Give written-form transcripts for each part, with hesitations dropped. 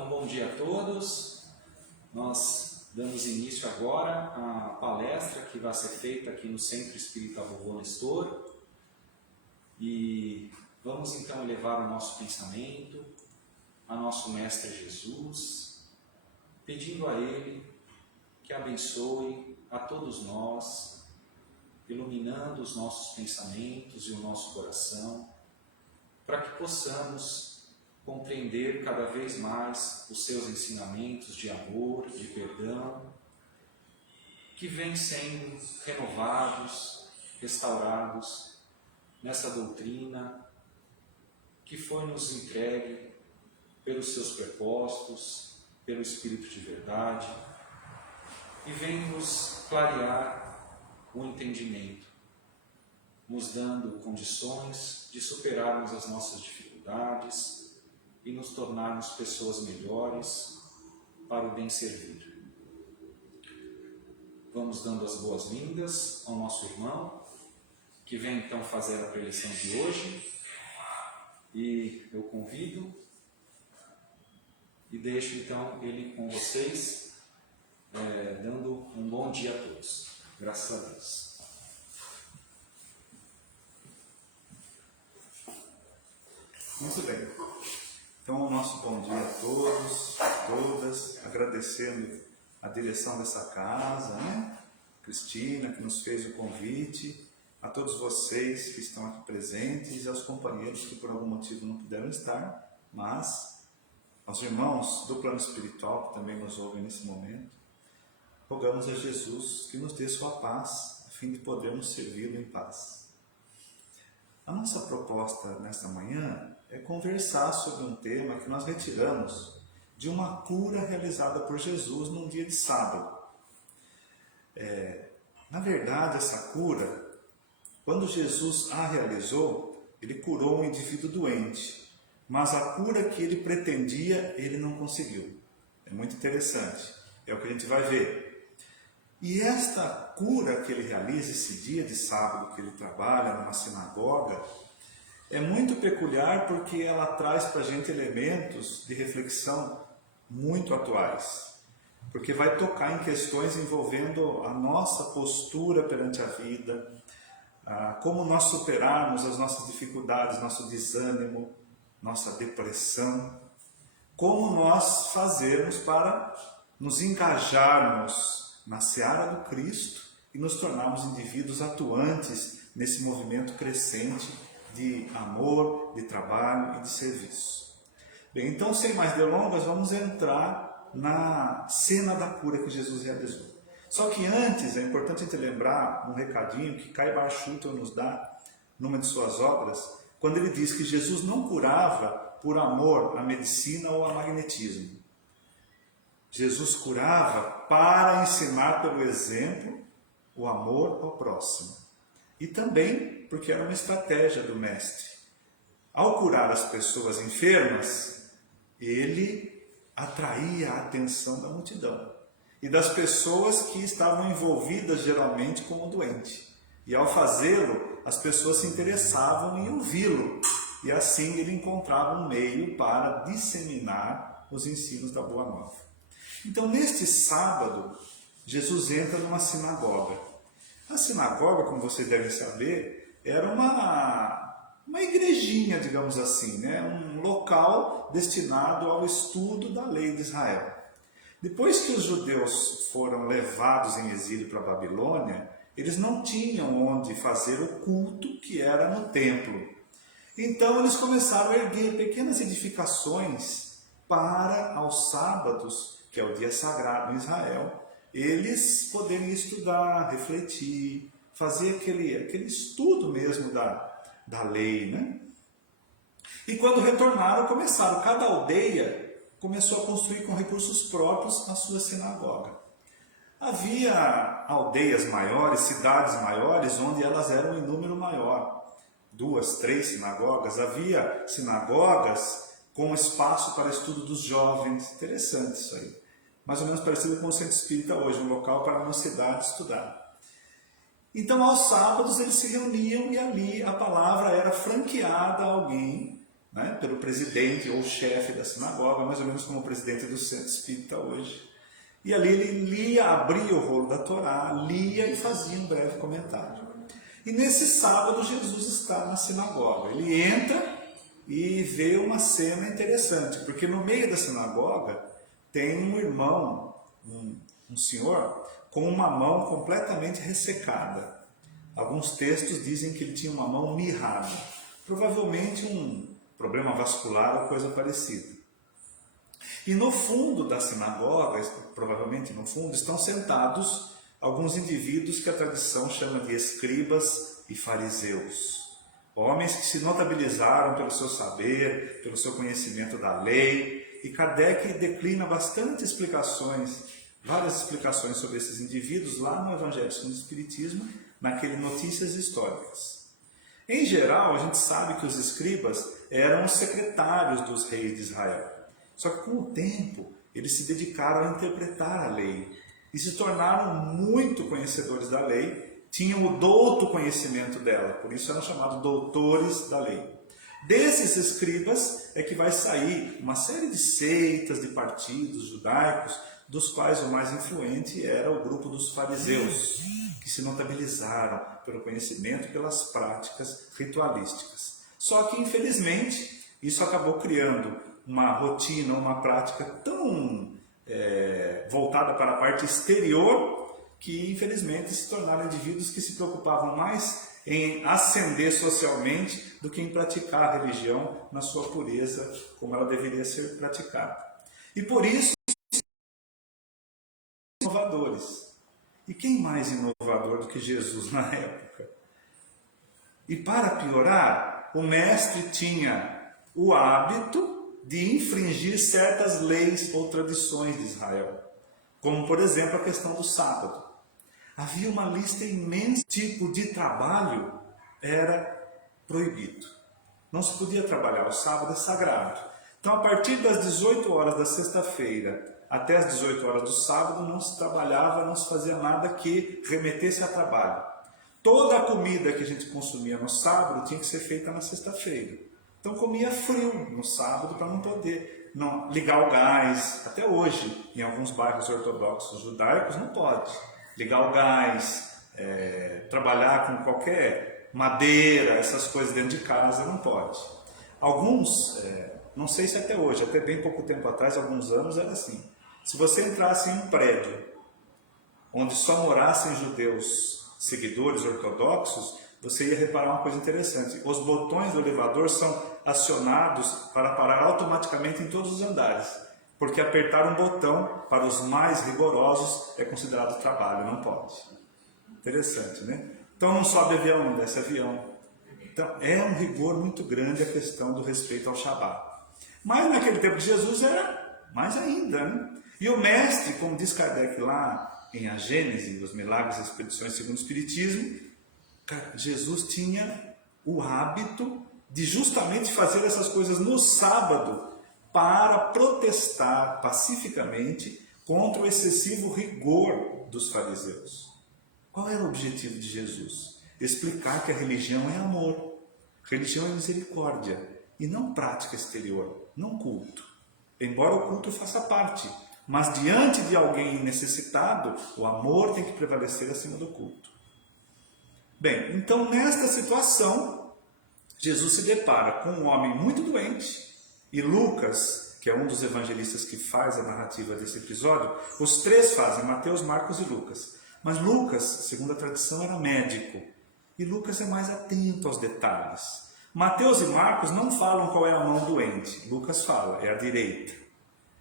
Então, bom dia a todos. Nós damos início agora à palestra que vai ser feita aqui no Centro Espírita Vovô Nestor. E vamos então elevar o nosso pensamento a nosso Mestre Jesus, pedindo a Ele que abençoe a todos nós, iluminando os nossos pensamentos e o nosso coração, para que possamos compreender cada vez mais os seus ensinamentos de amor, de perdão, que vêm sendo renovados, restaurados nessa doutrina que foi nos entregue pelos seus prepostos, pelo Espírito de verdade, e vem nos clarear o entendimento, nos dando condições de superarmos as nossas dificuldades e nos tornarmos pessoas melhores para o bem servir. Vamos dando as boas-vindas ao nosso irmão, que vem então fazer a preleção de hoje, e eu convido e deixo então ele com vocês, dando um bom dia a todos. Graças a Deus. Muito bem. Então, o nosso bom dia a todos, todas, agradecendo a direção dessa casa, Cristina, que nos fez o convite, a todos vocês que estão aqui presentes e aos companheiros que por algum motivo não puderam estar, mas aos irmãos do plano espiritual que também nos ouvem nesse momento, rogamos a Jesus que nos dê sua paz, a fim de podermos servi-lo em paz. A nossa proposta nesta manhã é conversar sobre um tema que nós retiramos de uma cura realizada por Jesus num dia de sábado. Na verdade, essa cura, quando Jesus a realizou, ele curou um indivíduo doente, mas a cura que ele pretendia, ele não conseguiu. É muito interessante, é o que a gente vai ver. E esta cura que ele realiza, esse dia de sábado que ele trabalha numa sinagoga, é muito peculiar porque ela traz para a gente elementos de reflexão muito atuais. Porque vai tocar em questões envolvendo a nossa postura perante a vida, como nós superarmos as nossas dificuldades, nosso desânimo, nossa depressão, como nós fazermos para nos engajarmos na seara do Cristo e nos tornarmos indivíduos atuantes nesse movimento crescente de amor, de trabalho e de serviço. Bem, então, sem mais delongas, vamos entrar na cena da cura que Jesus realizou. Só que antes, é importante a gente lembrar um recadinho que Kai Bar Schutel nos dá numa de suas obras, quando ele diz que Jesus não curava por amor à medicina ou ao magnetismo. Jesus curava para ensinar pelo exemplo o amor ao próximo. E também porque era uma estratégia do Mestre. Ao curar as pessoas enfermas, ele atraía a atenção da multidão e das pessoas que estavam envolvidas geralmente como doente. E ao fazê-lo, as pessoas se interessavam em ouvi-lo. E assim ele encontrava um meio para disseminar os ensinos da Boa Nova. Então, neste sábado, Jesus entra numa sinagoga. A sinagoga, como vocês devem saber, era uma igrejinha, digamos assim, um local destinado ao estudo da lei de Israel. Depois que os judeus foram levados em exílio para a Babilônia, eles não tinham onde fazer o culto que era no templo. Então eles começaram a erguer pequenas edificações para, aos sábados, que é o dia sagrado em Israel, eles poderem estudar, refletir, fazer aquele estudo mesmo da lei, E quando retornaram, cada aldeia começou a construir com recursos próprios a sua sinagoga. Havia aldeias maiores, cidades maiores, onde elas eram em número maior. 2, 3 sinagogas. Havia sinagogas com espaço para estudo dos jovens. Interessante isso aí. Mais ou menos parecido com o Centro Espírita hoje, um local para a mocidade estudar. Então, aos sábados, eles se reuniam e ali a palavra era franqueada a alguém né, pelo presidente ou chefe da sinagoga, mais ou menos como o presidente do centro espírita hoje. E ali ele lia, abria o rolo da Torá, lia e fazia um breve comentário. E nesse sábado Jesus está na sinagoga. Ele entra e vê uma cena interessante, porque no meio da sinagoga tem um irmão, um senhor, com uma mão completamente ressecada. Alguns textos dizem que ele tinha uma mão mirrada, provavelmente um problema vascular ou coisa parecida. E no fundo da sinagoga, provavelmente no fundo, estão sentados alguns indivíduos que a tradição chama de escribas e fariseus. Homens que se notabilizaram pelo seu saber, pelo seu conhecimento da lei. E Kardec declina bastante explicações, várias explicações sobre esses indivíduos lá no Evangelho segundo o Espiritismo, naquele Notícias Históricas. Em geral, a gente sabe que os escribas eram os secretários dos reis de Israel. Só que com o tempo, eles se dedicaram a interpretar a lei e se tornaram muito conhecedores da lei, tinham o douto conhecimento dela, por isso eram chamados doutores da lei. Desses escribas é que vai sair uma série de seitas, de partidos judaicos, dos quais o mais influente era o grupo dos fariseus, que se notabilizaram pelo conhecimento e pelas práticas ritualísticas. Só que, infelizmente, isso acabou criando uma rotina, uma prática tão voltada para a parte exterior, que infelizmente se tornaram indivíduos que se preocupavam mais em ascender socialmente do que em praticar a religião na sua pureza, como ela deveria ser praticada. E por isso, inovadores. E quem mais inovador do que Jesus na época? E para piorar, o mestre tinha o hábito de infringir certas leis ou tradições de Israel, como por exemplo a questão do sábado. Havia uma lista imensa, tipo de trabalho era proibido. Não se podia trabalhar, o sábado é sagrado. Então, a partir das 18 horas da sexta-feira até as 18 horas do sábado, não se trabalhava, não se fazia nada que remetesse a trabalho. Toda a comida que a gente consumia no sábado tinha que ser feita na sexta-feira. Então, comia frio no sábado para não poder ligar o gás. Até hoje, em alguns bairros ortodoxos judaicos, não pode ligar o gás, trabalhar com qualquer madeira, essas coisas dentro de casa, não pode. Alguns, não sei se até hoje, até bem pouco tempo atrás, alguns anos, era assim. Se você entrasse em um prédio onde só morassem judeus seguidores ortodoxos, você ia reparar uma coisa interessante. Os botões do elevador são acionados para parar automaticamente em todos os andares. Porque apertar um botão para os mais rigorosos é considerado trabalho, não pode. Interessante, né? Então não sobe avião, não desce avião. Então é um rigor muito grande a questão do respeito ao Shabat. Mas naquele tempo de Jesus era mais ainda, né? E o mestre, como diz Kardec lá em A Gênese, os Milagres e Expedições segundo o Espiritismo, Jesus tinha o hábito de justamente fazer essas coisas no sábado para protestar pacificamente contra o excessivo rigor dos fariseus. Qual era o objetivo de Jesus? Explicar que a religião é amor, religião é misericórdia e não prática exterior, não culto. Embora o culto faça parte, mas diante de alguém necessitado, o amor tem que prevalecer acima do culto. Bem, então nesta situação, Jesus se depara com um homem muito doente, e Lucas, que é um dos evangelistas que faz a narrativa desse episódio, os três fazem, Mateus, Marcos e Lucas. Mas Lucas, segundo a tradição, era médico, e Lucas é mais atento aos detalhes. Mateus e Marcos não falam qual é a mão doente, Lucas fala, é a direita.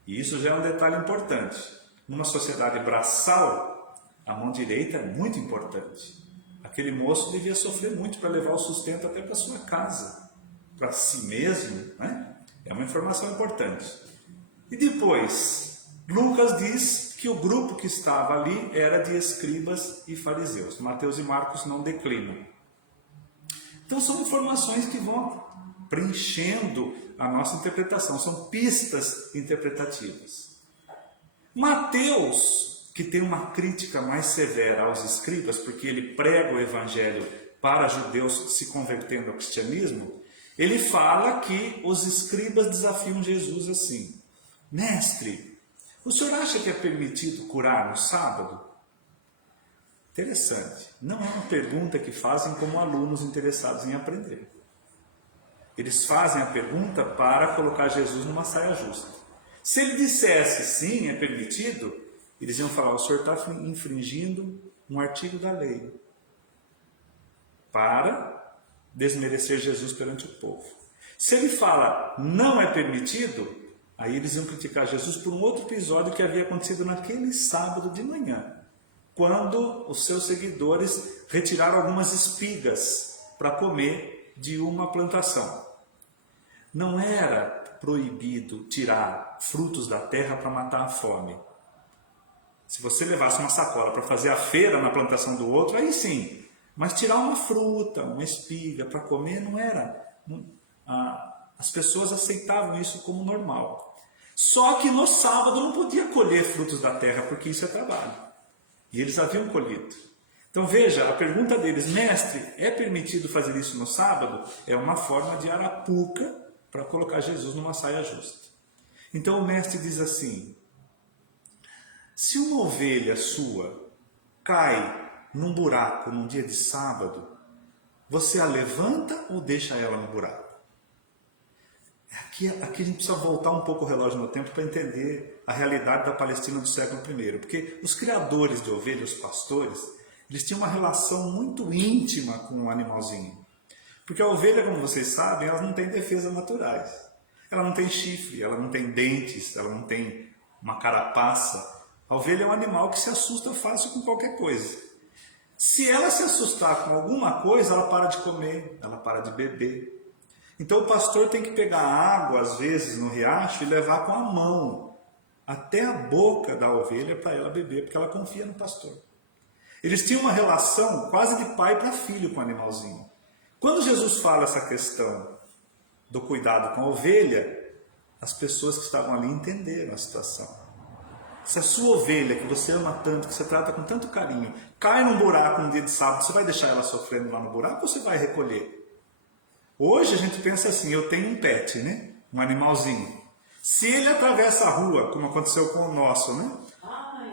E isso já é um detalhe importante. Numa sociedade braçal, a mão direita é muito importante. Aquele moço devia sofrer muito para levar o sustento até para sua casa, para si mesmo, né? É uma informação importante. E depois, Lucas diz que o grupo que estava ali era de escribas e fariseus. Mateus e Marcos não declinam. Então são informações que vão preenchendo a nossa interpretação, são pistas interpretativas. Mateus, que tem uma crítica mais severa aos escribas, porque ele prega o evangelho para judeus se convertendo ao cristianismo, Ele fala que os escribas desafiam Jesus assim: Mestre, o senhor acha que é permitido curar no sábado? Interessante. Não é uma pergunta que fazem como alunos interessados em aprender. Eles fazem a pergunta para colocar Jesus numa saia justa. Se ele dissesse sim, é permitido, eles iam falar: o senhor está infringindo um artigo da lei, para desmerecer Jesus perante o povo. Se ele fala não é permitido, aí eles iam criticar Jesus por um outro episódio que havia acontecido naquele sábado de manhã, quando os seus seguidores retiraram algumas espigas para comer de uma plantação. Não era proibido tirar frutos da terra para matar a fome. Se você levasse uma sacola para fazer a feira na plantação do outro, aí sim. Mas tirar uma fruta, uma espiga para comer não era. As pessoas aceitavam isso como normal. Só que no sábado não podia colher frutos da terra, porque isso é trabalho. E eles haviam colhido. Então veja, a pergunta deles: mestre, é permitido fazer isso no sábado? É uma forma de arapuca para colocar Jesus numa saia justa. Então o mestre diz assim: se uma ovelha sua cai num buraco num dia de sábado, você a levanta ou deixa ela no buraco? Aqui a gente precisa voltar um pouco o relógio no tempo para entender a realidade da Palestina do século I. Porque os criadores de ovelhas, os pastores, eles tinham uma relação muito íntima com o animalzinho. Porque a ovelha, como vocês sabem, ela não tem defesas naturais. Ela não tem chifre, ela não tem dentes, ela não tem uma carapaça. A ovelha é um animal que se assusta fácil com qualquer coisa. Se ela se assustar com alguma coisa, ela para de comer, ela para de beber. Então o pastor tem que pegar água, às vezes, no riacho e levar com a mão até a boca da ovelha para ela beber, porque ela confia no pastor. Eles tinham uma relação quase de pai para filho com o animalzinho. Quando Jesus fala essa questão do cuidado com a ovelha, as pessoas que estavam ali entenderam a situação. Se a sua ovelha, que você ama tanto, que você trata com tanto carinho, cai num buraco num dia de sábado, você vai deixar ela sofrendo lá no buraco ou você vai recolher? Hoje a gente pensa assim: eu tenho um pet, né? Um animalzinho. Se ele atravessa a rua, como aconteceu com o nosso, né?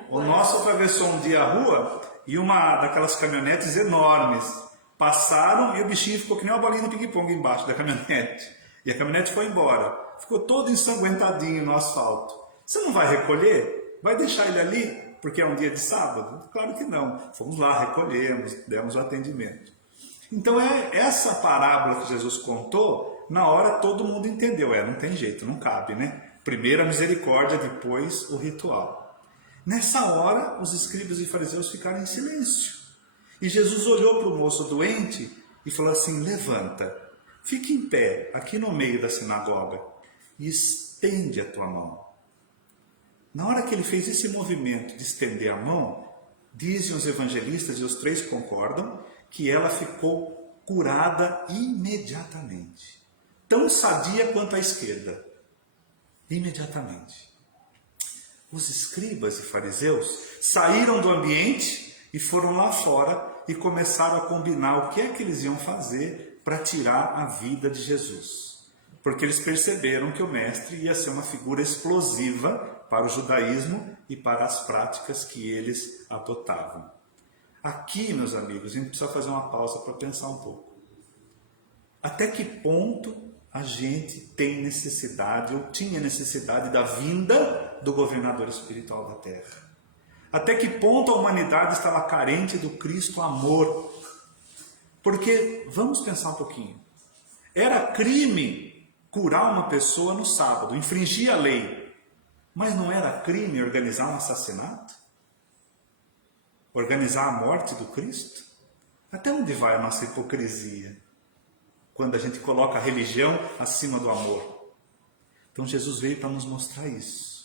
O nosso atravessou um dia a rua e uma daquelas caminhonetes enormes passaram e o bichinho ficou que nem uma bolinha de ping-pong embaixo da caminhonete. E a caminhonete foi embora. Ficou todo ensanguentadinho no asfalto. Você não vai recolher? Vai deixar ele ali porque é um dia de sábado? Claro que não. Fomos lá, recolhemos, demos o atendimento. Então é essa parábola que Jesus contou, na hora todo mundo entendeu. Não tem jeito, não cabe, né? Primeiro a misericórdia, depois o ritual. Nessa hora, os escribas e fariseus ficaram em silêncio. E Jesus olhou para o moço doente e falou assim: levanta, fique em pé aqui no meio da sinagoga e estende a tua mão. Na hora que ele fez esse movimento de estender a mão, dizem os evangelistas, e os três concordam, que ela ficou curada imediatamente. Tão sadia quanto a esquerda. Imediatamente. Os escribas e fariseus saíram do ambiente e foram lá fora e começaram a combinar o que é que eles iam fazer para tirar a vida de Jesus. Porque eles perceberam que o mestre ia ser uma figura explosiva para o judaísmo e para as práticas que eles adotavam. Aqui, meus amigos, a gente precisa fazer uma pausa para pensar um pouco. Até que ponto a gente tem necessidade, ou tinha necessidade, da vinda do governador espiritual da terra? Até que ponto a humanidade estava carente do Cristo amor? Porque, vamos pensar um pouquinho, era crime curar uma pessoa no sábado, infringir a lei. Mas não era crime organizar um assassinato? Organizar a morte do Cristo? Até onde vai a nossa hipocrisia? Quando a gente coloca a religião acima do amor. Então Jesus veio para nos mostrar isso.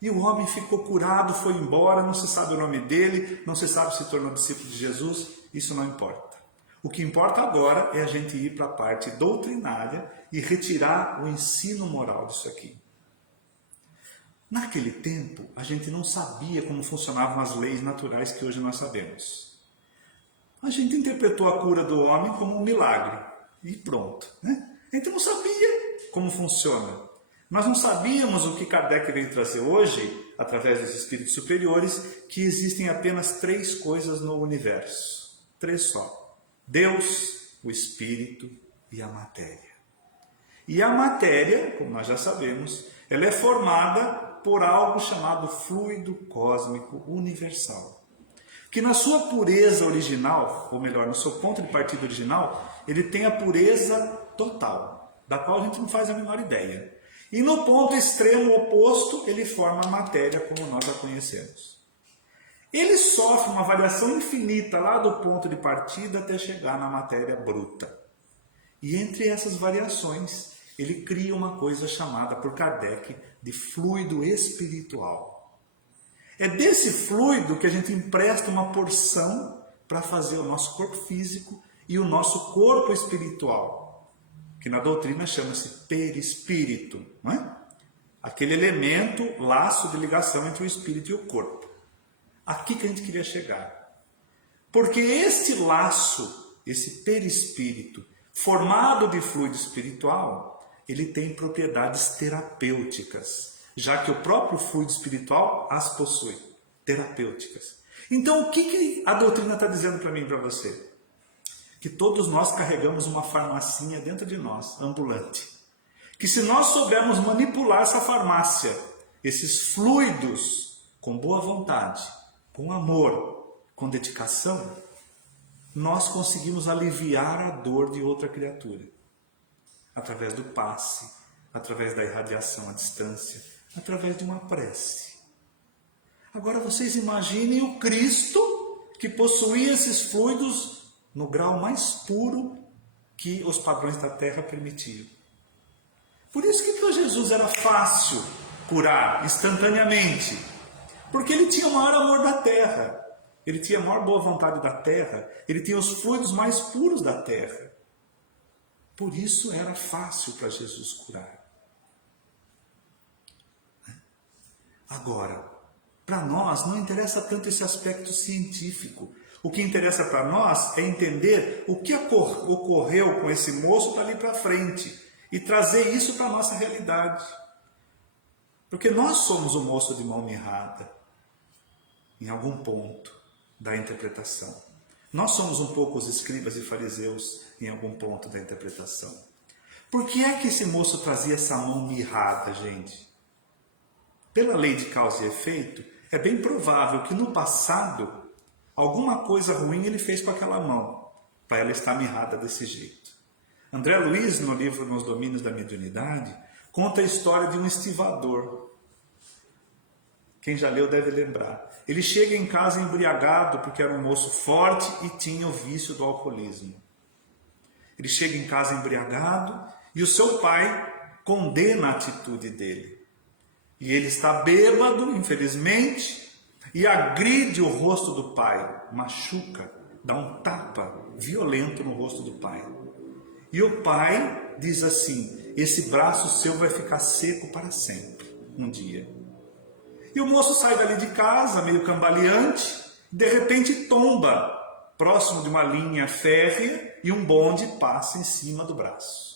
E o homem ficou curado, foi embora, não se sabe o nome dele, não se sabe se tornou discípulo de Jesus, isso não importa. O que importa agora é a gente ir para a parte doutrinária e retirar o ensino moral disso aqui. Naquele tempo, a gente não sabia como funcionavam as leis naturais que hoje nós sabemos. A gente interpretou a cura do homem como um milagre. e pronto, né? A gente não sabia como funciona. Nós não sabíamos o que Kardec veio trazer hoje, através dos espíritos superiores, que existem apenas 3 coisas no universo. 3 só. Deus, o Espírito e a matéria. E a matéria, como nós já sabemos, ela é formada por algo chamado fluido cósmico universal. Que na sua pureza original, ou melhor, no seu ponto de partida original, ele tem a pureza total, da qual a gente não faz a menor ideia. E no ponto extremo oposto, ele forma a matéria como nós a conhecemos. Ele sofre uma variação infinita lá do ponto de partida até chegar na matéria bruta. E entre essas variações, ele cria uma coisa chamada por Kardec de fluido espiritual. É desse fluido que a gente empresta uma porção para fazer o nosso corpo físico e o nosso corpo espiritual, que na doutrina chama-se perispírito, não é? Aquele elemento, laço de ligação entre o espírito e o corpo. Aqui que a gente queria chegar. Porque este laço, esse perispírito, formado de fluido espiritual, ele tem propriedades terapêuticas, já que o próprio fluido espiritual as possui, terapêuticas. Então, o que a doutrina está dizendo para mim e para você? Que todos nós carregamos uma farmacinha dentro de nós, ambulante. Que se nós soubermos manipular essa farmácia, esses fluidos, com boa vontade, com amor, com dedicação, nós conseguimos aliviar a dor de outra criatura. Através do passe, através da irradiação à distância, através de uma prece. Agora vocês imaginem o Cristo que possuía esses fluidos no grau mais puro que os padrões da Terra permitiam. Por isso que para Jesus era fácil curar instantaneamente, porque ele tinha o maior amor da Terra, ele tinha a maior boa vontade da Terra, ele tinha os fluidos mais puros da Terra. Por isso era fácil para Jesus curar. Agora, para nós não interessa tanto esse aspecto científico. O que interessa para nós é entender o que ocorreu com esse moço dali para frente e trazer isso para a nossa realidade. Porque nós somos o moço de mão mirrada, em algum ponto da interpretação. Nós somos um pouco os escribas e fariseus em algum ponto da interpretação. Por que é que esse moço trazia essa mão mirrada, gente? Pela lei de causa e efeito, é bem provável que no passado alguma coisa ruim ele fez com aquela mão, para ela estar mirrada desse jeito. André Luiz, no livro Nos Domínios da Mediunidade, conta a história de um estivador. Quem já leu deve lembrar. Ele chega em casa embriagado porque era um moço forte e tinha o vício do alcoolismo. Ele chega em casa embriagado e o seu pai condena a atitude dele. E ele está bêbado, infelizmente, e agride o rosto do pai, machuca, dá um tapa violento no rosto do pai. E o pai diz assim: esse braço seu vai ficar seco para sempre, um dia. E o moço sai dali de casa, meio cambaleante, de repente tomba próximo de uma linha férrea e um bonde passa em cima do braço.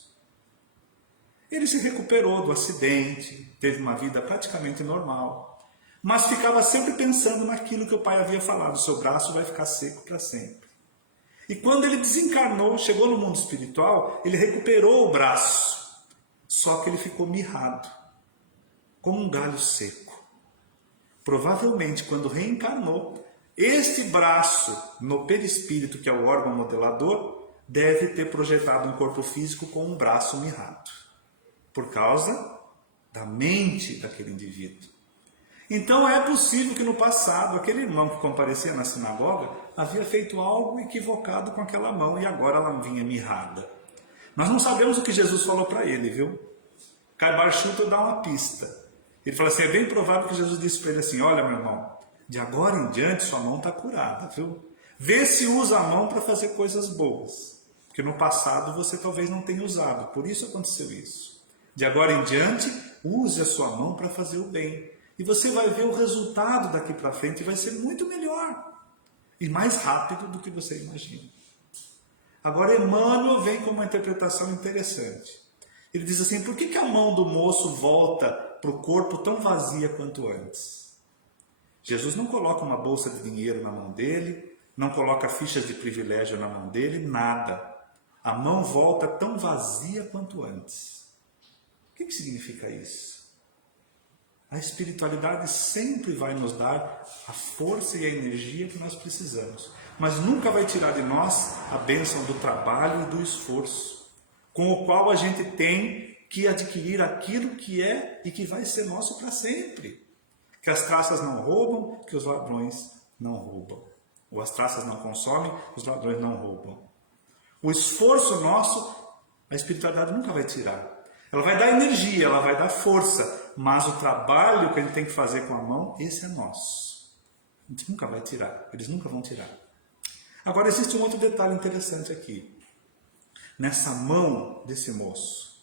Ele se recuperou do acidente, teve uma vida praticamente normal, mas ficava sempre pensando naquilo que o pai havia falado: seu braço vai ficar seco para sempre. E quando ele desencarnou, chegou no mundo espiritual, ele recuperou o braço, só que ele ficou mirrado, como um galho seco. Provavelmente, quando reencarnou, este braço no perispírito, que é o órgão modelador, deve ter projetado um corpo físico com um braço mirrado, por causa da mente daquele indivíduo. Então é possível que no passado, aquele irmão que comparecia na sinagoga havia feito algo equivocado com aquela mão e agora ela vinha mirrada. Nós não sabemos o que Jesus falou para ele, viu? Caibar Schutter dá uma pista. Ele fala assim: é bem provável que Jesus disse para ele assim: olha, meu irmão, de agora em diante sua mão está curada, viu? Vê se usa a mão para fazer coisas boas, porque no passado você talvez não tenha usado, por isso aconteceu isso. De agora em diante, use a sua mão para fazer o bem, e você vai ver o resultado daqui para frente, vai ser muito melhor e mais rápido do que você imagina. Agora Emmanuel vem com uma interpretação interessante. Ele diz assim, por que a mão do moço volta para o corpo tão vazia quanto antes? Jesus não coloca uma bolsa de dinheiro na mão dele, não coloca fichas de privilégio na mão dele, nada. A mão volta tão vazia quanto antes. O que significa isso? A espiritualidade sempre vai nos dar a força e a energia que nós precisamos, mas nunca vai tirar de nós a bênção do trabalho e do esforço, com o qual a gente tem que adquirir aquilo que é e que vai ser nosso para sempre. Que as traças não roubam, que os ladrões não roubam. Ou as traças não consomem, os ladrões não roubam. O esforço nosso, a espiritualidade nunca vai tirar. Ela vai dar energia, ela vai dar força, mas o trabalho que a gente tem que fazer com a mão, esse é nosso. A gente nunca vai tirar, eles nunca vão tirar. Agora existe um outro detalhe interessante aqui. Nessa mão desse moço,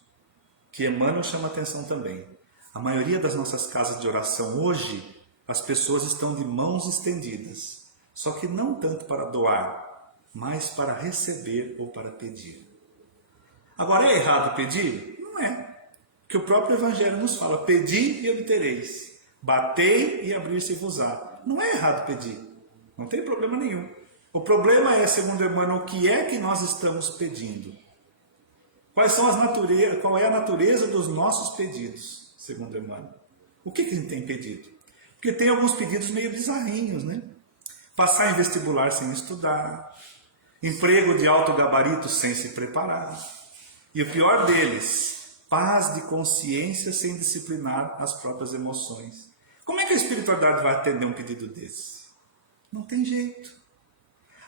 que Emmanuel chama atenção também. A maioria das nossas casas de oração hoje, as pessoas estão de mãos estendidas. Só que não tanto para doar, mas para receber ou para pedir. Agora, é errado pedir? Não é. Porque o próprio Evangelho nos fala, pedi e obtereis, batei e abrir-se-vos-á. Não é errado pedir, não tem problema nenhum. O problema é, segundo Emmanuel, o que é que nós estamos pedindo? Qual é a natureza dos nossos pedidos, segundo Emmanuel? O que a gente tem pedido? Porque tem alguns pedidos meio bizarrinhos, né? Passar em vestibular sem estudar, emprego de alto gabarito sem se preparar, e o pior deles, paz de consciência sem disciplinar as próprias emoções. Como é que a espiritualidade vai atender um pedido desse? Não tem jeito.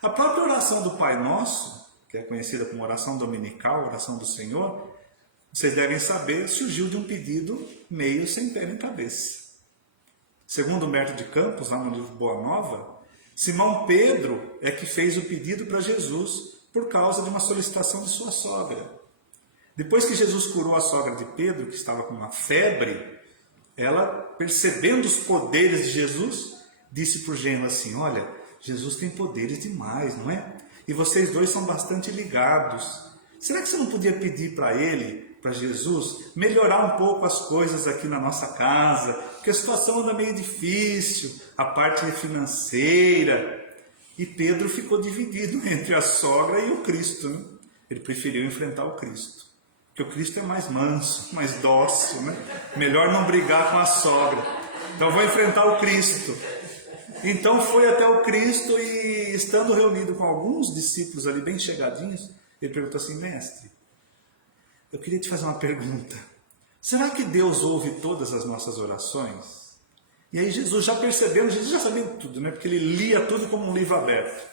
A própria oração do Pai Nosso, que é conhecida como oração dominical, oração do Senhor, vocês devem saber, surgiu de um pedido meio sem pé nem cabeça. Segundo Humberto de Campos, lá no livro Boa Nova, Simão Pedro é que fez o pedido para Jesus por causa de uma solicitação de sua sogra. Depois que Jesus curou a sogra de Pedro, que estava com uma febre, ela, percebendo os poderes de Jesus, disse para o genro assim, olha, Jesus tem poderes demais, não é? E vocês dois são bastante ligados. Será que você não podia pedir para ele, para Jesus, melhorar um pouco as coisas aqui na nossa casa? Porque a situação anda meio difícil, a parte financeira. E Pedro ficou dividido entre a sogra e o Cristo, né? Ele preferiu enfrentar o Cristo. Porque o Cristo é mais manso, mais dócil, né? Melhor não brigar com a sogra. Então vou enfrentar o Cristo. Então foi até o Cristo e, estando reunido com alguns discípulos ali bem chegadinhos, ele perguntou assim, mestre, eu queria te fazer uma pergunta. Será que Deus ouve todas as nossas orações? E aí Jesus já percebeu, Jesus já sabia tudo, né? Porque ele lia tudo como um livro aberto.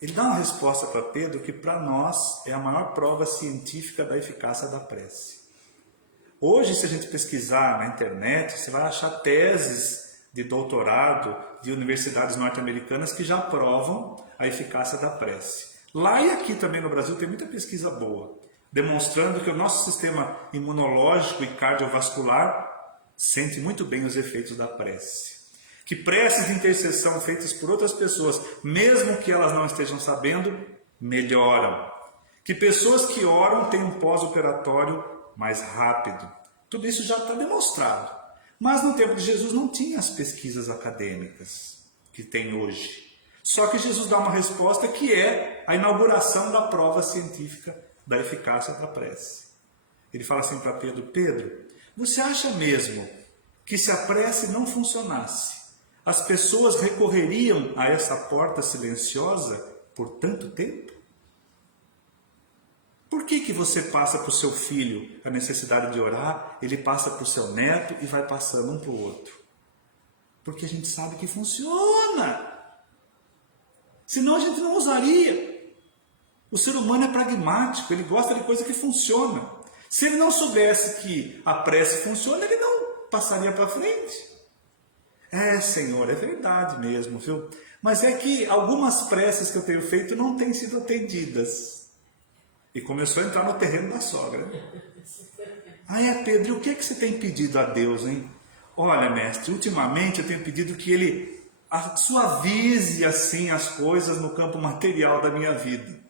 Ele dá uma resposta para Pedro que para nós é a maior prova científica da eficácia da prece. Hoje, se a gente pesquisar na internet, você vai achar teses de doutorado de universidades norte-americanas que já provam a eficácia da prece. Lá e aqui também no Brasil tem muita pesquisa boa, demonstrando que o nosso sistema imunológico e cardiovascular sente muito bem os efeitos da prece. Que preces de intercessão feitas por outras pessoas, mesmo que elas não estejam sabendo, melhoram. Que pessoas que oram têm um pós-operatório mais rápido. Tudo isso já está demonstrado. Mas no tempo de Jesus não tinha as pesquisas acadêmicas que tem hoje. Só que Jesus dá uma resposta que é a inauguração da prova científica da eficácia da prece. Ele fala assim para Pedro, Pedro, você acha mesmo que se a prece não funcionasse, as pessoas recorreriam a essa porta silenciosa por tanto tempo? Por que você passa para o seu filho a necessidade de orar, ele passa para o seu neto e vai passando um para o outro? Porque a gente sabe que funciona. Senão a gente não usaria. O ser humano é pragmático, ele gosta de coisa que funciona. Se ele não soubesse que a prece funciona, ele não passaria para frente. Senhor, é verdade mesmo, viu? Mas é que algumas preces que eu tenho feito não têm sido atendidas. E começou a entrar no terreno da sogra. Pedro, e o que é que você tem pedido a Deus, hein? Olha, mestre, ultimamente eu tenho pedido que Ele suavize assim as coisas no campo material da minha vida.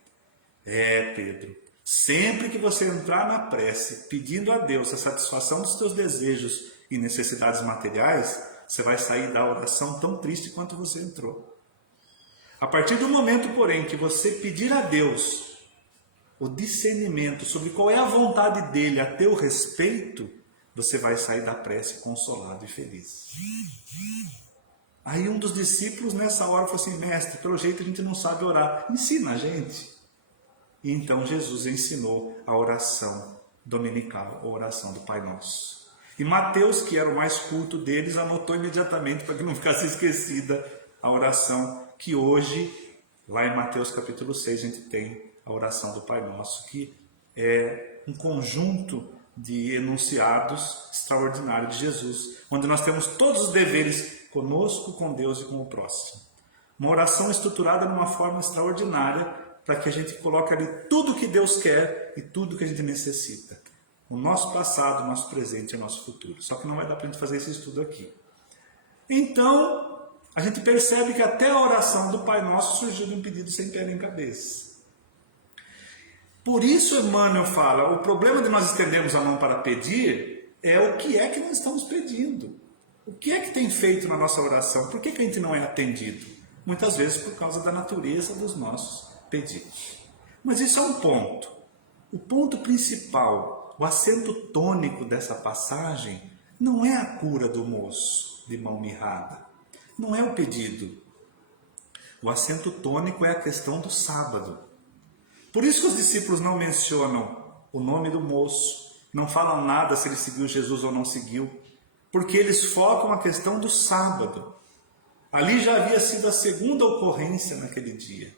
Pedro, sempre que você entrar na prece pedindo a Deus a satisfação dos teus desejos e necessidades materiais, você vai sair da oração tão triste quanto você entrou. A partir do momento, porém, que você pedir a Deus o discernimento sobre qual é a vontade dele a teu respeito, você vai sair da prece consolado e feliz. Aí um dos discípulos nessa hora falou assim: mestre, pelo jeito a gente não sabe orar, ensina a gente. E então Jesus ensinou a oração dominical, a oração do Pai Nosso. E Mateus, que era o mais culto deles, anotou imediatamente para que não ficasse esquecida a oração que hoje, lá em Mateus capítulo 6, a gente tem a oração do Pai Nosso, que é um conjunto de enunciados extraordinários de Jesus, onde nós temos todos os deveres conosco, com Deus e com o próximo. Uma oração estruturada de uma forma extraordinária, para que a gente coloque ali tudo o que Deus quer e tudo o que a gente necessita. O nosso passado, o nosso presente e o nosso futuro. Só que não vai dar para a gente fazer esse estudo aqui. Então, a gente percebe que até a oração do Pai Nosso surgiu de um pedido sem pé nem cabeça. Por isso Emmanuel fala, o problema de nós estendermos a mão para pedir é o que é que nós estamos pedindo. O que é que tem feito na nossa oração? Por que a gente não é atendido? Muitas vezes por causa da natureza dos nossos pedidos. Mas isso é um ponto. O ponto principal, o acento tônico dessa passagem, não é a cura do moço de mão mirrada. Não é o pedido. O acento tônico é a questão do sábado. Por isso que os discípulos não mencionam o nome do moço, não falam nada se ele seguiu Jesus ou não seguiu, porque eles focam a questão do sábado. Ali já havia sido a segunda ocorrência naquele dia.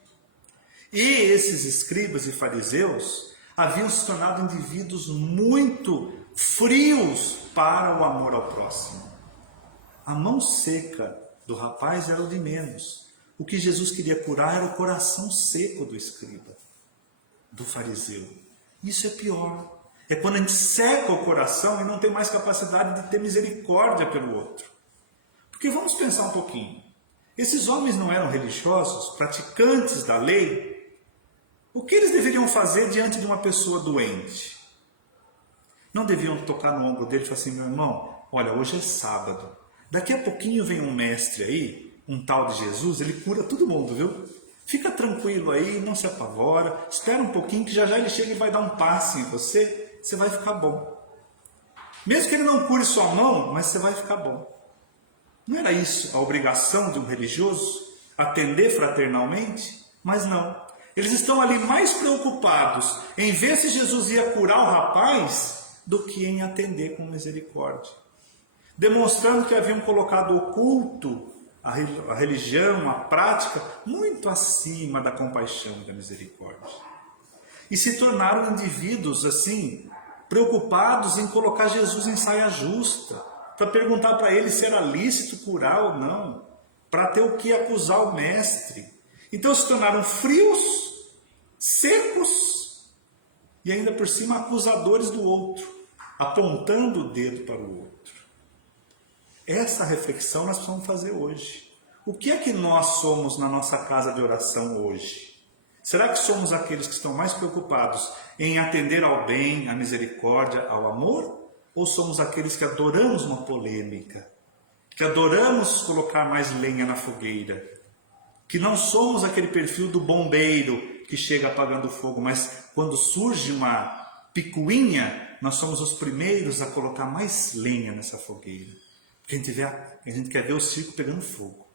E esses escribas e fariseus haviam se tornado indivíduos muito frios para o amor ao próximo. A mão seca do rapaz era o de menos. O que Jesus queria curar era o coração seco do escriba, do fariseu. Isso é pior. É quando a gente seca o coração e não tem mais capacidade de ter misericórdia pelo outro. Porque vamos pensar um pouquinho. Esses homens não eram religiosos, praticantes da lei? O que eles deveriam fazer diante de uma pessoa doente? Não deviam tocar no ombro dele e falar assim: meu irmão, olha, hoje é sábado. Daqui a pouquinho vem um mestre aí, um tal de Jesus, ele cura todo mundo, viu? Fica tranquilo aí, não se apavora, espera um pouquinho que já já ele chega e vai dar um passe em você, você vai ficar bom. Mesmo que ele não cure sua mão, mas você vai ficar bom. Não era isso a obrigação de um religioso? Atender fraternalmente? Mas não. Eles estão ali mais preocupados em ver se Jesus ia curar o rapaz do que em atender com misericórdia. Demonstrando que haviam colocado o culto, a religião, a prática, muito acima da compaixão e da misericórdia. E se tornaram indivíduos assim, preocupados em colocar Jesus em saia justa, para perguntar para ele se era lícito curar ou não, para ter o que acusar o mestre. Então se tornaram frios, secos e ainda por cima acusadores do outro, apontando o dedo para o outro. Essa reflexão nós precisamos fazer hoje. O que é que nós somos na nossa casa de oração hoje? Será que somos aqueles que estão mais preocupados em atender ao bem, à misericórdia, ao amor? Ou somos aqueles que adoramos uma polêmica? Que adoramos colocar mais lenha na fogueira? Que não somos aquele perfil do bombeiro que chega apagando o fogo, mas quando surge uma picuinha, nós somos os primeiros a colocar mais lenha nessa fogueira. Porque a gente quer ver o circo pegando fogo.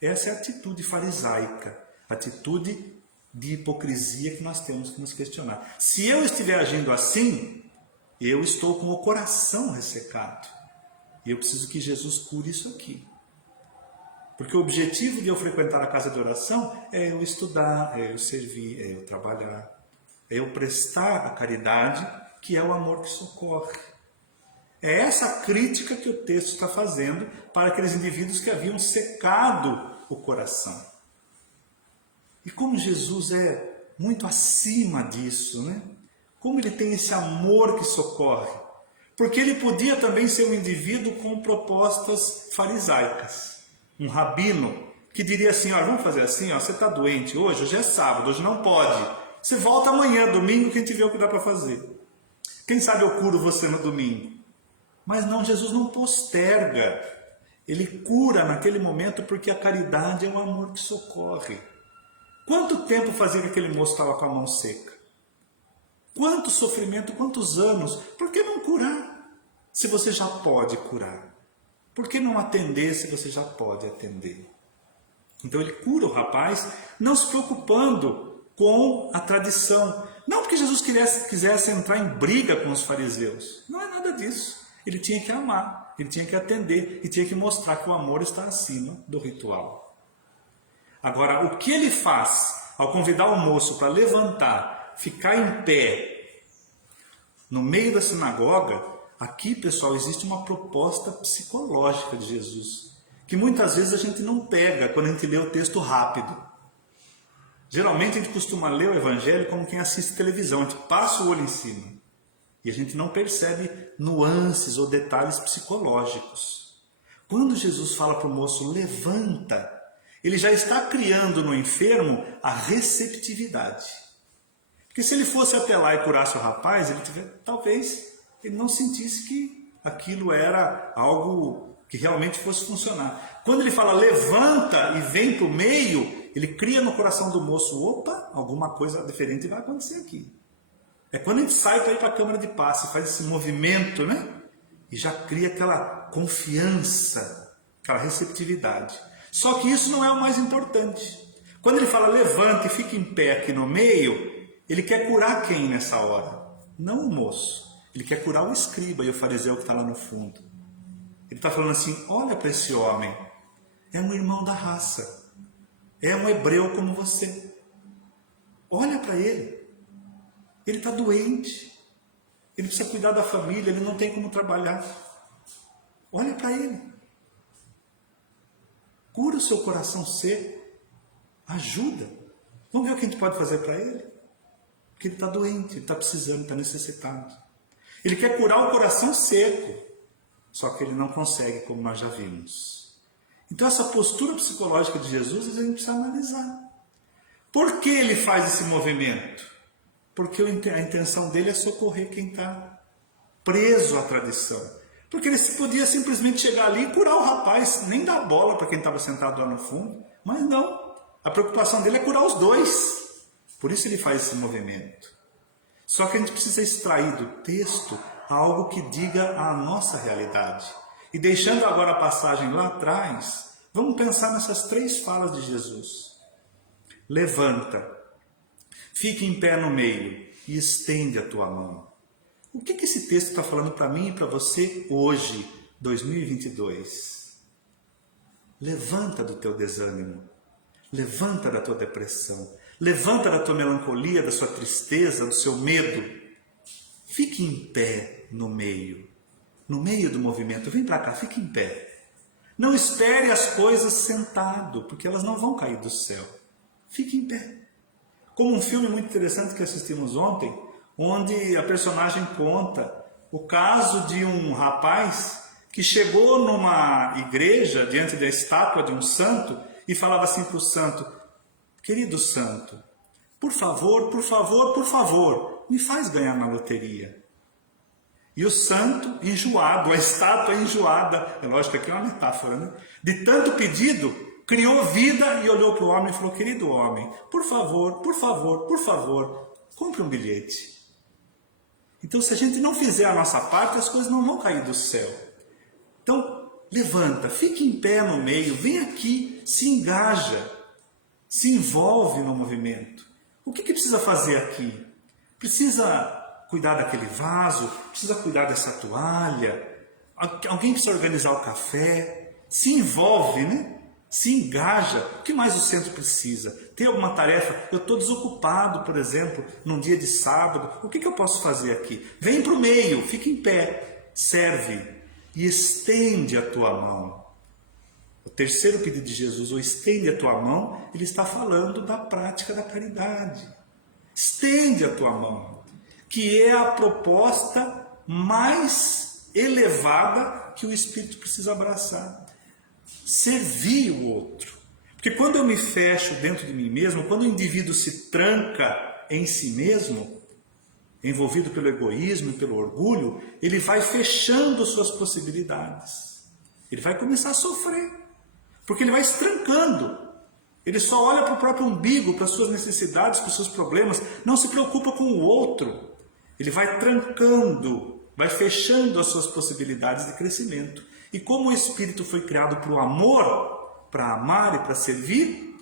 Essa é a atitude farisaica, a atitude de hipocrisia que nós temos que nos questionar. Se eu estiver agindo assim, eu estou com o coração ressecado. E eu preciso que Jesus cure isso aqui. Porque o objetivo de eu frequentar a casa de oração é eu estudar, é eu servir, é eu trabalhar, é eu prestar a caridade, que é o amor que socorre. É essa crítica que o texto está fazendo para aqueles indivíduos que haviam secado o coração. E como Jesus é muito acima disso, né? Como ele tem esse amor que socorre. Porque ele podia também ser um indivíduo com propostas farisaicas. Um rabino que diria assim: ó, vamos fazer assim, ó, você está doente hoje é sábado, hoje não pode. Você volta amanhã, domingo, que a gente vê o que dá para fazer. Quem sabe eu curo você no domingo. Mas não, Jesus não posterga. Ele cura naquele momento porque a caridade é o amor que socorre. Quanto tempo fazia que aquele moço estava com a mão seca? Quanto sofrimento, quantos anos? Por que não curar se você já pode curar? Por que não atender se você já pode atender? Então ele cura o rapaz, não se preocupando com a tradição. Não porque Jesus quisesse entrar em briga com os fariseus. Não é nada disso. Ele tinha que amar, ele tinha que atender e tinha que mostrar que o amor está acima do ritual. Agora, o que ele faz ao convidar o moço para levantar, ficar em pé no meio da sinagoga, aqui, pessoal, existe uma proposta psicológica de Jesus, que muitas vezes a gente não pega quando a gente lê o texto rápido. Geralmente a gente costuma ler o Evangelho como quem assiste televisão, a gente passa o olho em cima. E a gente não percebe nuances ou detalhes psicológicos. Quando Jesus fala para o moço, levanta, ele já está criando no enfermo a receptividade. Porque se ele fosse até lá e curasse o rapaz, talvez ele não sentisse que aquilo era algo que realmente fosse funcionar. Quando ele fala levanta e vem para o meio, ele cria no coração do moço, opa, alguma coisa diferente vai acontecer aqui. É quando a gente sai para ir para a câmara de passe, faz esse movimento, né? E já cria aquela confiança, aquela receptividade. Só que isso não é o mais importante. Quando ele fala levanta e fica em pé aqui no meio, ele quer curar quem nessa hora? Não o moço. Ele quer curar o escriba e o fariseu que está lá no fundo. Ele está falando assim, olha para esse homem, é um irmão da raça, é um hebreu como você. Olha para ele. Ele está doente, ele precisa cuidar da família, ele não tem como trabalhar. Olha para ele. Cura o seu coração seco, ajuda. Vamos ver o que a gente pode fazer para ele? Porque ele está doente, ele está precisando, está necessitado. Ele quer curar o coração seco, só que ele não consegue, como nós já vimos. Então essa postura psicológica de Jesus, a gente precisa analisar. Por que ele faz esse movimento? Porque a intenção dele é socorrer quem está preso à tradição. Porque ele podia simplesmente chegar ali e curar o rapaz, nem dar bola para quem estava sentado lá no fundo. Mas não, a preocupação dele é curar os dois. Por isso ele faz esse movimento. Só que a gente precisa extrair do texto algo que diga a nossa realidade. E deixando agora a passagem lá atrás, vamos pensar nessas 3 falas de Jesus. Levanta. Fique em pé no meio e estende a tua mão. O que esse texto está falando para mim e para você hoje, 2022? Levanta do teu desânimo. Levanta da tua depressão. Levanta da tua melancolia, da sua tristeza, do seu medo. Fique em pé no meio do movimento. Vem para cá, fique em pé. Não espere as coisas sentado, porque elas não vão cair do céu. Fique em pé. Como um filme muito interessante que assistimos ontem, onde a personagem conta o caso de um rapaz que chegou numa igreja diante da estátua de um santo e falava assim para o santo, querido santo, por favor, por favor, por favor, me faz ganhar na loteria. E o santo, enjoado, a estátua enjoada, é lógico que aqui é uma metáfora, né? De tanto pedido, criou vida e olhou para o homem e falou, querido homem, por favor, por favor, por favor, compre um bilhete. Então, se a gente não fizer a nossa parte, as coisas não vão cair do céu. Então, levanta, fique em pé no meio, vem aqui, se engaja, se envolve no movimento. O que precisa fazer aqui? Precisa cuidar daquele vaso, precisa cuidar dessa toalha, alguém precisa organizar o café, se envolve, né? Se engaja. O que mais o centro precisa? Tem alguma tarefa? Eu estou desocupado, por exemplo, num dia de sábado. O que eu posso fazer aqui? Vem para o meio, fica em pé, serve e estende a tua mão. O terceiro pedido de Jesus, o estende a tua mão, ele está falando da prática da caridade. Estende a tua mão, que é a proposta mais elevada que o Espírito precisa abraçar. Servir o outro. Porque quando eu me fecho dentro de mim mesmo, quando o indivíduo se tranca em si mesmo, envolvido pelo egoísmo e pelo orgulho, ele vai fechando suas possibilidades. Ele vai começar a sofrer, porque ele vai estrancando. Ele só olha para o próprio umbigo, para as suas necessidades, para os seus problemas, não se preocupa com o outro. Ele vai trancando, vai fechando as suas possibilidades de crescimento. E como o espírito foi criado para o amor, para amar e para servir,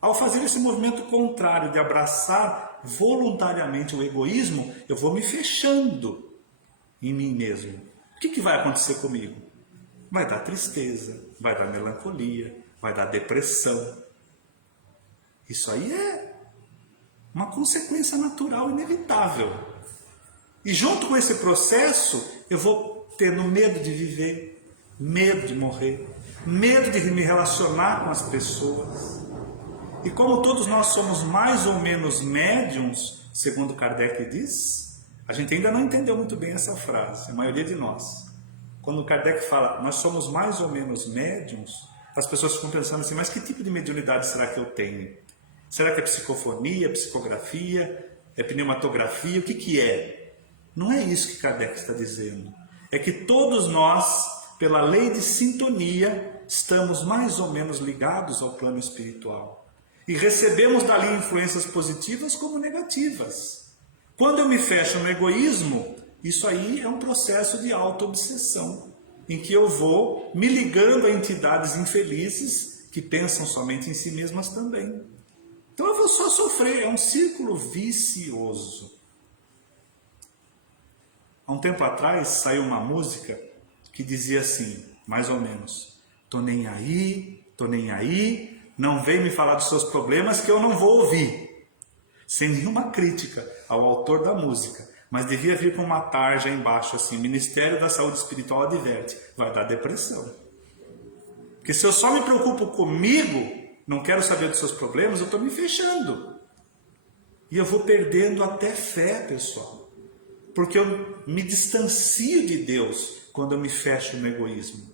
ao fazer esse movimento contrário de abraçar voluntariamente o egoísmo, eu vou me fechando em mim mesmo. O que vai acontecer comigo? Vai dar tristeza, vai dar melancolia, vai dar depressão. Isso aí é uma consequência natural inevitável. E junto com esse processo, eu vou tendo medo de viver, medo de morrer, medo de me relacionar com as pessoas. E como todos nós somos mais ou menos médiums, segundo Kardec diz, a gente ainda não entendeu muito bem essa frase, a maioria de nós. Quando Kardec fala, nós somos mais ou menos médiums, as pessoas ficam pensando assim, mas que tipo de mediunidade será que eu tenho? Será que é psicofonia, psicografia, é pneumatografia? O que é? Não é isso que Kardec está dizendo. É que todos nós, pela lei de sintonia, estamos mais ou menos ligados ao plano espiritual. E recebemos dali influências positivas como negativas. Quando eu me fecho no egoísmo, isso aí é um processo de auto-obsessão, em que eu vou me ligando a entidades infelizes que pensam somente em si mesmas também. Então eu vou só sofrer, é um círculo vicioso. Há um tempo atrás saiu uma música que dizia assim, mais ou menos, tô nem aí, não vem me falar dos seus problemas que eu não vou ouvir. Sem nenhuma crítica ao autor da música, mas devia vir com uma tarja embaixo assim, Ministério da Saúde Espiritual adverte, vai dar depressão. Porque se eu só me preocupo comigo, não quero saber dos seus problemas, eu estou me fechando. E eu vou perdendo até fé, pessoal. Porque eu me distancio de Deus quando eu me fecho no egoísmo.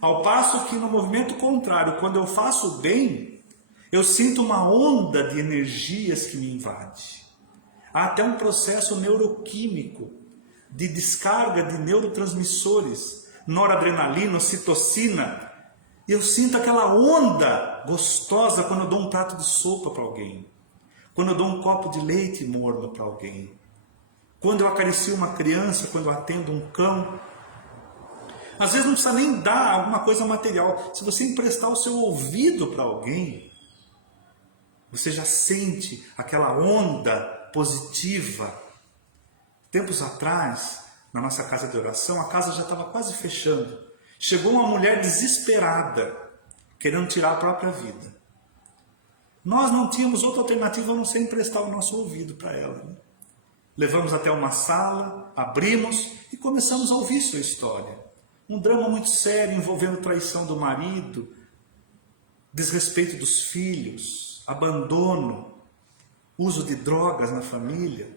Ao passo que no movimento contrário, quando eu faço o bem, eu sinto uma onda de energias que me invade. Há até um processo neuroquímico de descarga de neurotransmissores, noradrenalina, ocitocina. E eu sinto aquela onda gostosa quando eu dou um prato de sopa para alguém. Quando eu dou um copo de leite morno para alguém. Quando eu acaricio uma criança, quando eu atendo um cão. Às vezes não precisa nem dar alguma coisa material. Se você emprestar o seu ouvido para alguém, você já sente aquela onda positiva. Tempos atrás, na nossa casa de oração, a casa já estava quase fechando. Chegou uma mulher desesperada, querendo tirar a própria vida. Nós não tínhamos outra alternativa a não ser emprestar o nosso ouvido para ela. Né? Levamos até uma sala, abrimos e começamos a ouvir sua história. Um drama muito sério envolvendo traição do marido, desrespeito dos filhos, abandono, uso de drogas na família,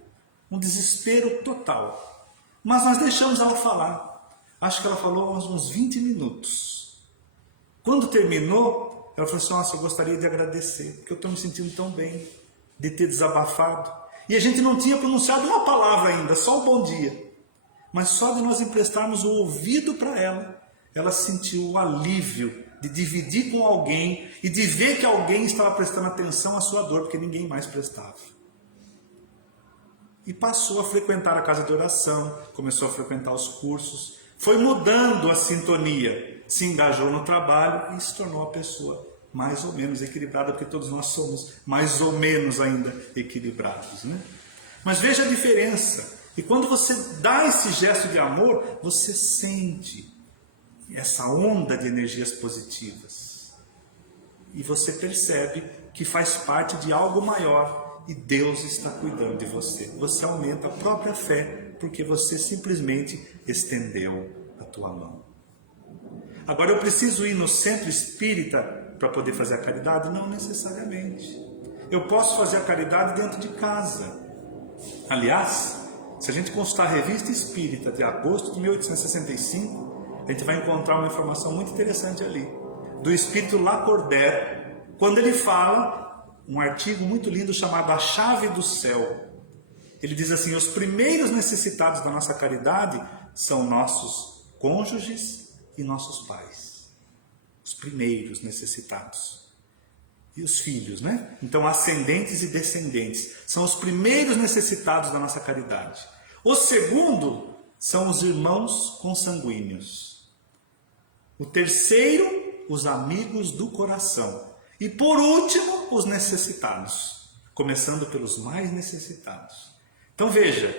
um desespero total. Mas nós deixamos ela falar. Acho que ela falou uns 20 minutos. Quando terminou, ela falou assim, nossa, eu gostaria de agradecer, porque eu estou me sentindo tão bem de ter desabafado. E a gente não tinha pronunciado uma palavra ainda, só um bom dia. Mas só de nós emprestarmos o ouvido para ela, ela sentiu o alívio de dividir com alguém e de ver que alguém estava prestando atenção à sua dor, porque ninguém mais prestava. E passou a frequentar a casa de oração, começou a frequentar os cursos, foi mudando a sintonia, se engajou no trabalho e se tornou a pessoa mais ou menos equilibrada, porque todos nós somos mais ou menos ainda equilibrados, né? Mas veja a diferença. E quando você dá esse gesto de amor, você sente essa onda de energias positivas. E você percebe que faz parte de algo maior e Deus está cuidando de você. Você aumenta a própria fé porque você simplesmente estendeu a tua mão. Agora eu preciso ir no centro espírita para poder fazer a caridade? Não necessariamente. Eu posso fazer a caridade dentro de casa. Aliás, se a gente consultar a Revista Espírita de agosto de 1865, a gente vai encontrar uma informação muito interessante ali, do Espírito Lacordaire, quando ele fala um artigo muito lindo chamado A Chave do Céu. Ele diz assim: os primeiros necessitados da nossa caridade são nossos cônjuges e nossos pais. Os primeiros necessitados. E os filhos, né? Então, ascendentes e descendentes são os primeiros necessitados da nossa caridade. O segundo são os irmãos consanguíneos. O terceiro, os amigos do coração. E por último, os necessitados, começando pelos mais necessitados. Então veja,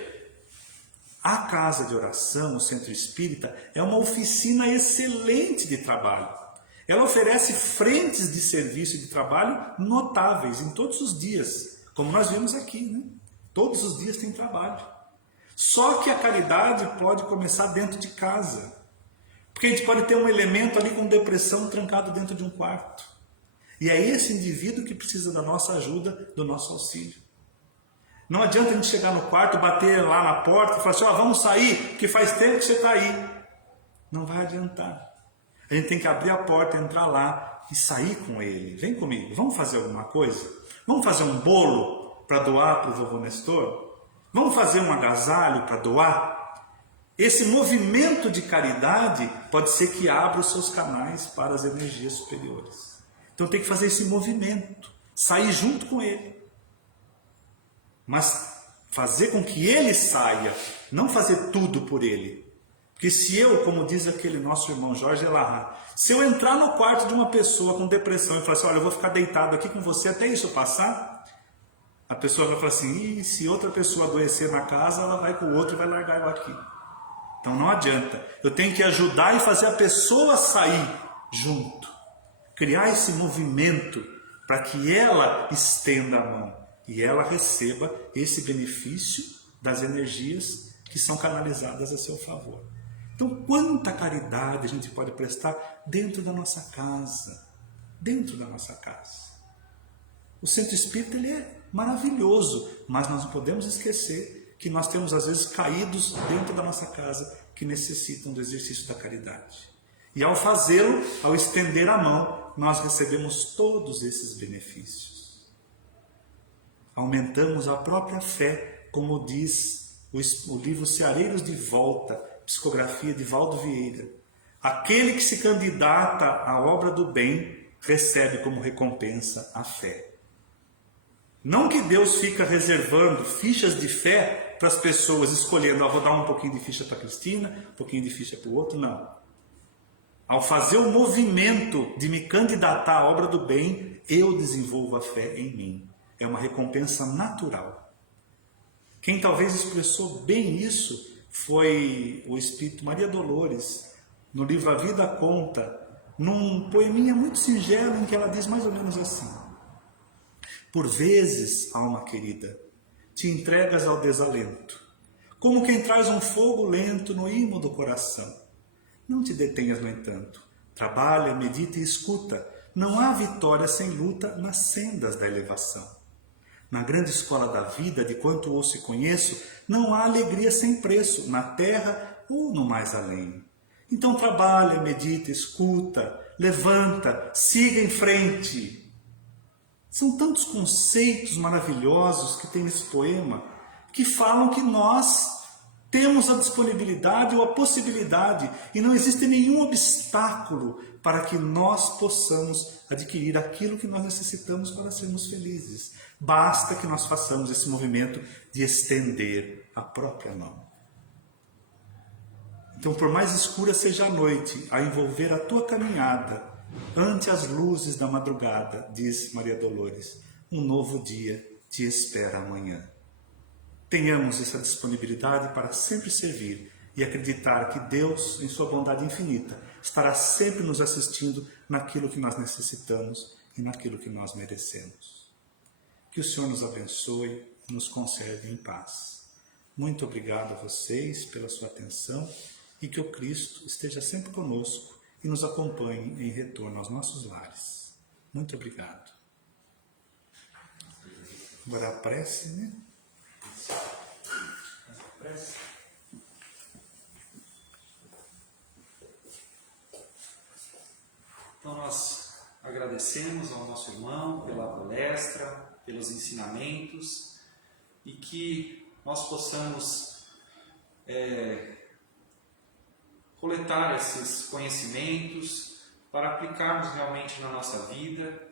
a casa de oração, o Centro Espírita, é uma oficina excelente de trabalho. Ela oferece frentes de serviço e de trabalho notáveis em todos os dias, como nós vimos aqui, né? Todos os dias tem trabalho. Só que a caridade pode começar dentro de casa. Porque a gente pode ter um elemento ali com depressão trancado dentro de um quarto. E é esse indivíduo que precisa da nossa ajuda, do nosso auxílio. Não adianta a gente chegar no quarto, bater lá na porta e falar assim: vamos sair, porque faz tempo que você está aí. Não vai adiantar. A gente tem que abrir a porta, entrar lá e sair com ele. Vem comigo, vamos fazer alguma coisa? Vamos fazer um bolo para doar para o vovô Nestor? Vamos fazer um agasalho para doar? Esse movimento de caridade pode ser que abra os seus canais para as energias superiores. Então tem que fazer esse movimento, sair junto com ele. Mas fazer com que ele saia, não fazer tudo por ele. Porque se eu, como diz aquele nosso irmão Jorge Elahá, se eu entrar no quarto de uma pessoa com depressão e falar assim: olha, eu vou ficar deitado aqui com você até isso passar, a pessoa vai falar assim: se outra pessoa adoecer na casa, ela vai com o outro e vai largar eu aqui. Então não adianta. Eu tenho que ajudar e fazer a pessoa sair junto. Criar esse movimento para que ela estenda a mão e ela receba esse benefício das energias que são canalizadas a seu favor. Então, quanta caridade a gente pode prestar dentro da nossa casa. Dentro da nossa casa. O Centro Espírita ele é maravilhoso, mas nós não podemos esquecer que nós temos às vezes caídos dentro da nossa casa que necessitam do exercício da caridade. E ao fazê-lo, ao estender a mão, nós recebemos todos esses benefícios. Aumentamos a própria fé, como diz o livro Ceareiros de Volta, psicografia de Valdo Vieira. Aquele que se candidata à obra do bem recebe como recompensa a fé. Não que Deus fica reservando fichas de fé para as pessoas, escolhendo: vou dar um pouquinho de ficha para a Cristina, um pouquinho de ficha para o outro, não. Ao fazer o movimento de me candidatar à obra do bem, eu desenvolvo a fé em mim. É uma recompensa natural. Quem talvez expressou bem isso foi o Espírito Maria Dolores, no livro A Vida Conta, num poeminha muito singelo em que ela diz mais ou menos assim: por vezes, alma querida, te entregas ao desalento, como quem traz um fogo lento no imo do coração. Não te detenhas, no entanto. Trabalha, medita e escuta. Não há vitória sem luta nas sendas da elevação. Na grande escola da vida, de quanto ouço e conheço, não há alegria sem preço, na terra ou no mais além. Então trabalha, medita, escuta, levanta, siga em frente. São tantos conceitos maravilhosos que tem nesse poema, que falam que nós temos a disponibilidade ou a possibilidade, e não existe nenhum obstáculo para que nós possamos adquirir aquilo que nós necessitamos para sermos felizes. Basta que nós façamos esse movimento de estender a própria mão. Então, por mais escura seja a noite a envolver a tua caminhada, ante as luzes da madrugada, diz Maria Dolores, um novo dia te espera amanhã. Tenhamos essa disponibilidade para sempre servir e acreditar que Deus, em sua bondade infinita, estará sempre nos assistindo naquilo que nós necessitamos e naquilo que nós merecemos. Que o Senhor nos abençoe e nos conserve em paz. Muito obrigado a vocês pela sua atenção e que o Cristo esteja sempre conosco e nos acompanhe em retorno aos nossos lares. Muito obrigado. Agora a prece, né? Então nós agradecemos agradecemos ao nosso irmão pela palestra, pelos ensinamentos, e que nós possamos coletar esses conhecimentos para aplicarmos realmente na nossa vida,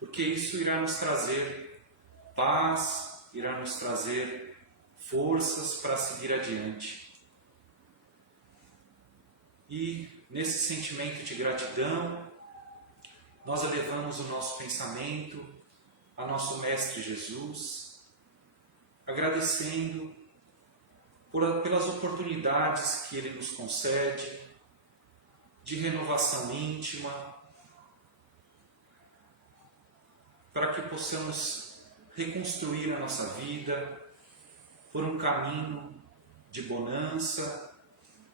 porque isso irá nos trazer paz, irá nos trazer forças para seguir adiante. E nesse sentimento de gratidão, nós elevamos o nosso pensamento a nosso Mestre Jesus, agradecendo pelas oportunidades que Ele nos concede de renovação íntima, para que possamos reconstruir a nossa vida por um caminho de bonança,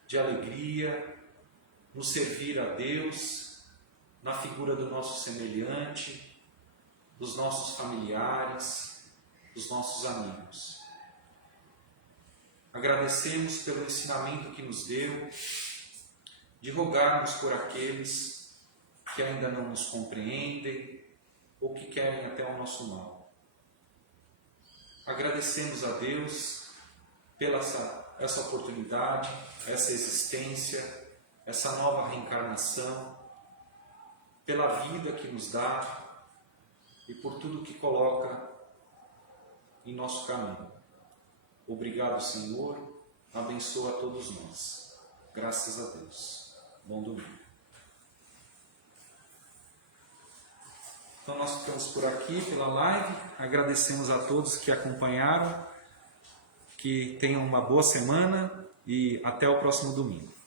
de alegria, nos servir a Deus na figura do nosso semelhante, dos nossos familiares, dos nossos amigos. Agradecemos pelo ensinamento que nos deu de rogarmos por aqueles que ainda não nos compreendem ou que querem até o nosso mal. Agradecemos a Deus pela essa oportunidade, essa existência, essa nova reencarnação, pela vida que nos dá e por tudo que coloca em nosso caminho. Obrigado, Senhor, abençoa a todos nós. Graças a Deus. Bom domingo. Então nós ficamos por aqui pela live, agradecemos a todos que acompanharam, que tenham uma boa semana e até o próximo domingo.